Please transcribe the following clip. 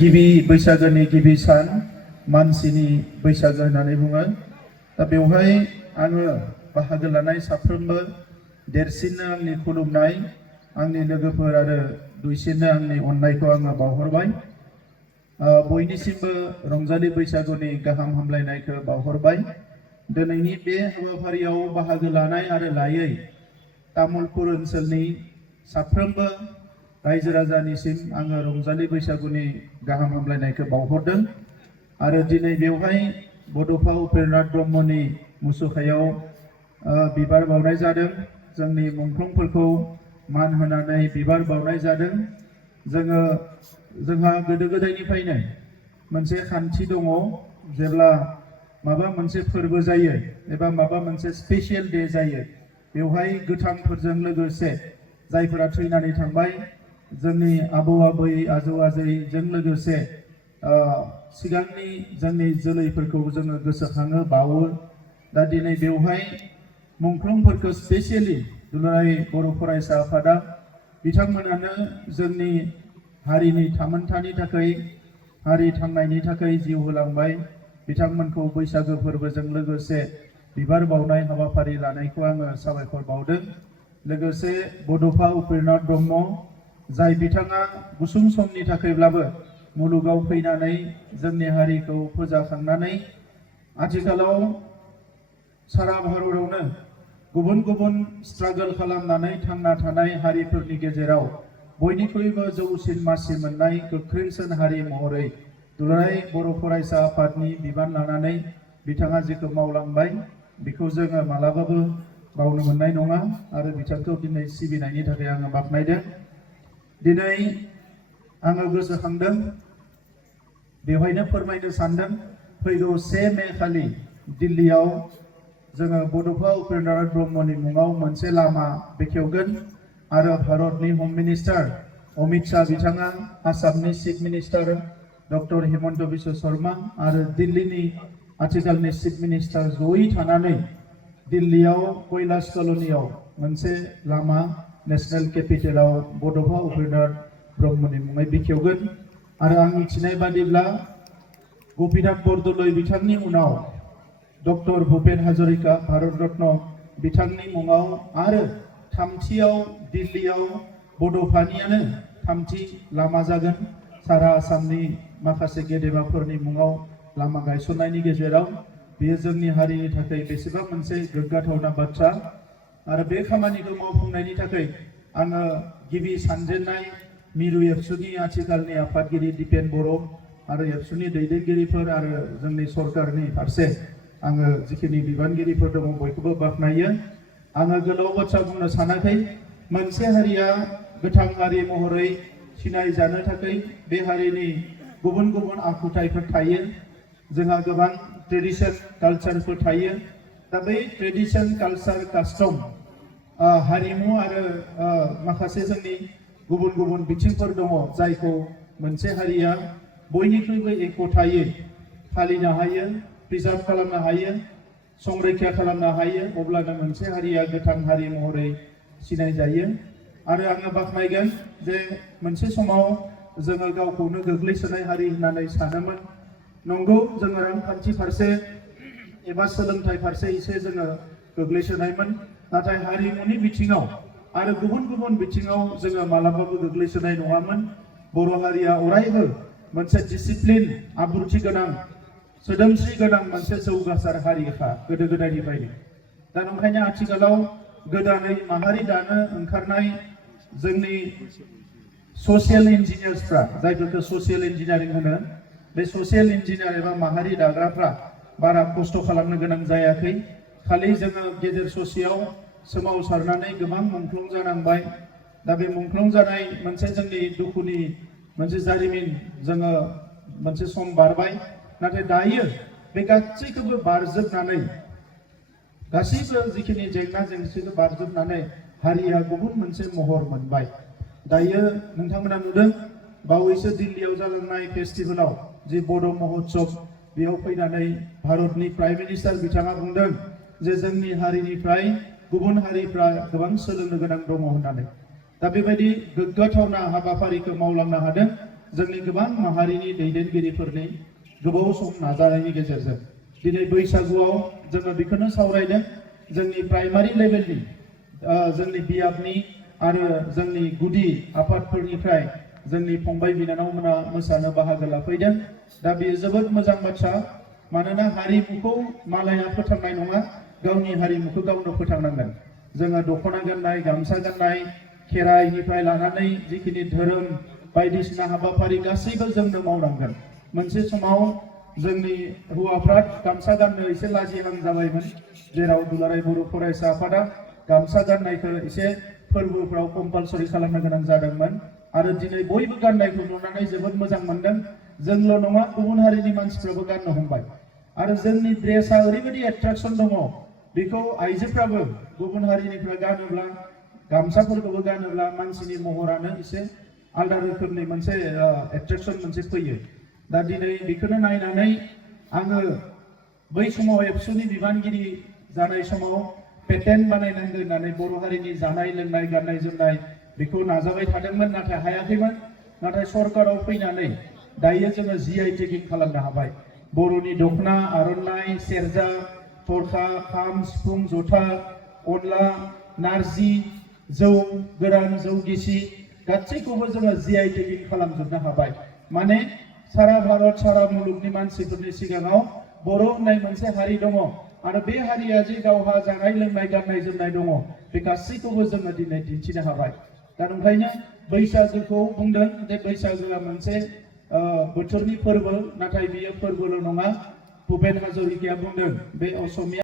गिबि बैसागोनि गिबि सान मानसिनि बैसागो होननानै बुङो। दा बेवहाय आङो बाहागो लानाय साफ्रोमबो देरसिननो आंनि खुलुमनाय, आंनि लोगोफोर आरो दुइसिननो आंनि अननायखौ आङो बावहरबाय। बयनिसिमबो रंजालि बैसागुनि गाहाम हामलायनायखौ बावहरबाय। दिनैनि बे हाबाफारियाव बाहागो लानाय आरो लायै तामुलपुर ओनसोलनि साफ्रोमबो रायजो राजानिसिम आङो रंजालि बैसागुनि गाहाम हामलायनायखौ बावहरदों। आरो दिनै बेवहाय बड'फा उपेन्द्रनाथ ब्रह्मनि मुसुखायाव बिबार बावनाय जादों। जोंनि मुंख्लंफोरखौ मान होनानै बिबार बावनाय जादों। जोंहा गोदो गोदायनिफ्रायनो मोनसे खान्थि दङ, जेब्ला माबा मोनसे फोरबो जायो एबा माबा मोनसे स्पेसियेल डे जायो, बेवहाय गोथांफोरजों लोगोसे जायफोरा थैनानै थांबाय, जोंनि आबौ आबै आजौ आजैजों लोगोसे सिगांनि जोंनि जोलैफोरखौ जोङो गोसोखाङो, बावो। दा दिनै बेवहाय मुंख्लंफोरखौ स्पेसियेलि दुलाराय बर' फरायसा आफादा बिथांमोनानो जोंनि हारिनि थामोनथानि थाखाय, हारि थांनायनि थाखाय जिउ होलांबाय। बिथांमोनखौ बैसागो फोरबोजों लोगोसे बिबार बावनाय हाबाफारि लानायखौ आङो साबायखर बावदों। लोगोसे बड'फा उपेन्द्रनाथ ब्रह्म, जाय बिथाङा गुसुं समनि थाखायब्लाबो मुलुगाव फैनानै जोंनि हारिखौ फोजाखांनानै आथिखालाव सारा भारतआवनो गुबुन गुबुन स्ट्रागल खालामनानै थांना थानाय हारिफोरनि गेजेराव बयनिख्रुइबो जौसिन मासि मोननाय गोख्रैसिन हारि महरै दुलाराय बर' फरायसा आफादनि बिबान लानानै बिथाङा जेखौ मावलांबाय, बेखौ जोङो मालाबाबो बावनो मोननाय नङा। आरो बिथांखौ दिनै सिबिनायनि थाखाय आङो बाख्नायदों। दिनै आङो गोसोखांदों, बेवहायनो फोरमायनो सानदों, फैगौ 1 मे खालि दिल्लीयाव जोङो बड'फा उपेन्द्रनाथ ब्रह्मनि मुङाव मोनसे लामा बेखेवगोन। आरो भारतनि हम मिनिस्टार अमित शाह बिथाङा, आसामनि chief minister doctor Himanta Biswa Sharma आरो दिल्लीनि आथिखालनि चिफ मिनिस्टार जयै थानानै दिल्लीयाव कैलाश कल'नियाव मोनसे लामा नेशनेल केपिटेलाव बड'फा उपेन्द्रनाथ ब्रह्मनि मुङै बेखेवगोन। आरो आं मिथिनाय बादिब्ला गपिनाथ बरदलै बिथांनि उनाव डक्टर भुपेन हाजरिका भारत रत्न बिथांनि मुङाव आरो थामथियाव दिल्लीयाव बड'फानियानो थामथि लामा जागोन। सारा आसामनि माखासे गेदेमाफोरनि मुङाव लामा गायसननायनि गेजेराव बेयो जोंनि हारिनि थाखाय बेसेबां मोनसे गोग्गाथावना बाथ्रा। आरो बे खामानिखौ मावफुंनायनि थाखाय आङो गिबि सानजेननाय मिरु एबसुनि आथिखालनि आफादगिरि दिपेन बर' आरो एबसुनि दैदेनगिरिफोर आरो जोंनि सरकारनि फारसे आङो जिखिनि बिबानगिरिफोर दङ बयखौबो बाख्नायो। आङो गोलाव बाथ्रा बुंनो सानाखै। मोनसे हारिया गोथां हारि महरै सिनाय जानो थाखाय बे हारिनि गुबुन गुबुन आखुथायफोर थायो। जोंहा गोबां ट्रेडिशन कालचारफोर थायो। दा बै ट्रेडिशन कालचार कास्टम हारिमु आरो माखासे जोंनि गुबुन गुबुन बिथिंफोर दङ, जायखौ मोनसे हारिया बयनिख्रुइबो एक'थायै फालिनो हायो, प्रिजार्भ खालामनो हायो, संरैखा खालामनो हायो, अब्लानो मोनसे हारिया गोथां हारि महरै सिनाय जायो। आरो आङो बाख्नायगोन जे मोनसे समाव जोङो गावखौनो गोग्लैसोनाय हारि होननानै सानोमोन। नंगौ, जोङो रांखान्थि फारसे एबा सोलोंथाइ फारसे एसे जोङो गोग्लैसोनायमोन, नाथाय हारिमुनि बिथिङाव आरो गुबुन गुबुन बिथिङाव जोङो मालाबाबो गोग्लैसोनाय नङामोन। बर' हारिया अरायबो मोनसे डिसिप्लिन, आब्रुथि गोनां, सोदोमस्रि गोनां मोनसे जौगासार हारिखा गोदो गोदायनिफ्रायनो। दा ओंखायनो आथिखालाव गोदानै माहारि दानो ओंखारनाय जोंनि ससियेल इन्जिनियार्सफ्रा, जायफोरखौ ससियेल इन्जिनियारिं होनो, बे ससियेल इन्जिनियार एबा माहारि दाग्राफ्रा बारा खस्थ' खालामनो गोनां जायाखै। खालि जोङो गेजेर ससेयाव सोमावसारनानै गोबां मुंख्लं जानांबाय। दा बे मुंख्लं जानाय मोनसे जोंनि दुखुनि मोनसे जारिमिन, जोङो मोनसे सम बारबाय। नाथाय दायो बे गासैखौबो बारजोबनानै, गासैबो जिखिनि जेंना जेंसिखौ बारजोबनानै हारिया गुबुन मोनसे महर मोनबाय। दायो नोंथांमोना नुदों, बावैसो दिल्लीयाव जालांनाय फेस्टिभेलाव जि बड' महोत्सव, बेयाव फैनानै भारतनि प्राइम मिनिस्टार बिथाङा बुंदों जे जोंनि हारिनिफ्राय गुबुन हारिफ्रा गोबां सोलोंनो गोनां दङ होननानै। दा बेबायदि गोग्गाथावना हाबाफारिखौ मावलांनो हादों। जोंनि गोबां माहारिनि दैदेनगिरिफोरनि गोबाव सम नाजानायनि गेजेरजों दिनै बैसागुआव जोङो बेखौनो सावरायदों जोंनि प्राइमारि लेभेलनि जोंनि बियाबनि आरो जोंनि गुदि आफादफोरनिफ्राय जोंनि फंबाय बिनानावमोना मोसानो बाहागो लाफैदों। दा बेयो जोबोद मोजां बाथ्रा, मानोना हारिमुखौ मालाया फोथांनाय नङा, गावनि हारिमुखौ गावनो फोथांनांगोन। जोङो दख'ना गाननाय, गामसा गाननाय, खेराइनिफ्राय लानानै जिखिनि धोरोम बायदिसिना हाबाफारि गासैबो जोंनो मावनांगोन। मोनसे समाव जोंनि हौवाफ्रा गामसा गाननो एसे लाजिहां जाबायमोन, जेराव दुलाराय बर' फरायसा आफादा गामसा गाननायखौ एसे फोरबोफ्राव कम्पालसरि खालामनो गोनां जादोंमोन आरो दिनै बयबो गाननायखौ नुनानै जोबोद मोजां मोनदों। जोंल' नङा, गुबुन हारिनि मानसिफ्राबो गाननो हमबाय आरो जोंनि ड्रेसा ओरैबायदि एट्राक्सन दङ, बेखौ आइजोफ्राबो गुबुन हारिनिफ्रा गानोब्ला गामसाफोरखौबो गानोब्ला मानसिनि महरानो एसे आलादा रोखोमनि मोनसे एट्रेक्सन मोनसे फैयो। दा दिनै बेखौनो नायनानै आङो बै समाव एबसुनि बिबानगिरि जानाय समाव पेटेन्ट बानायनांगोन होननानै बर' हारिनि जानाय लोंनाय गाननाय जोमनाय बेखौ नाजाबाय थादोंमोन, नाथाय हायाखैमोन। नाथाय सरकाराव फैनानै दायो जोङो GI टेगिं खालामनो हाबाय। बर'नि दखना, आर'नाइ, सेरजा, थरखा, खाम, सिफुं, जथा, अनला, नारजि, जौ गोरान, जौ गिसि गासैखौबो जोङो GI टेगिं खालामजोबनो हाबाय। माने सारा भारत सारा मुलुगनि मानसिफोरनि सिगाङाव बर' होननाय मोनसे हारि दङ आरो बे हारिया जे गावहा जानाय लोंनाय गाननाय जोमनाय दङ, बे गासैखौबो जोङो दिनै दिन्थिनो हाबाय। दा ओंखायनो बैसागुखौ बुंदों जे बैसागुआ मोनसे बोथोरनि फोरबो, नाथाय बेयो फोरबोल' नङा। भुपेन हाजरिकाया बुंदों बे असमिया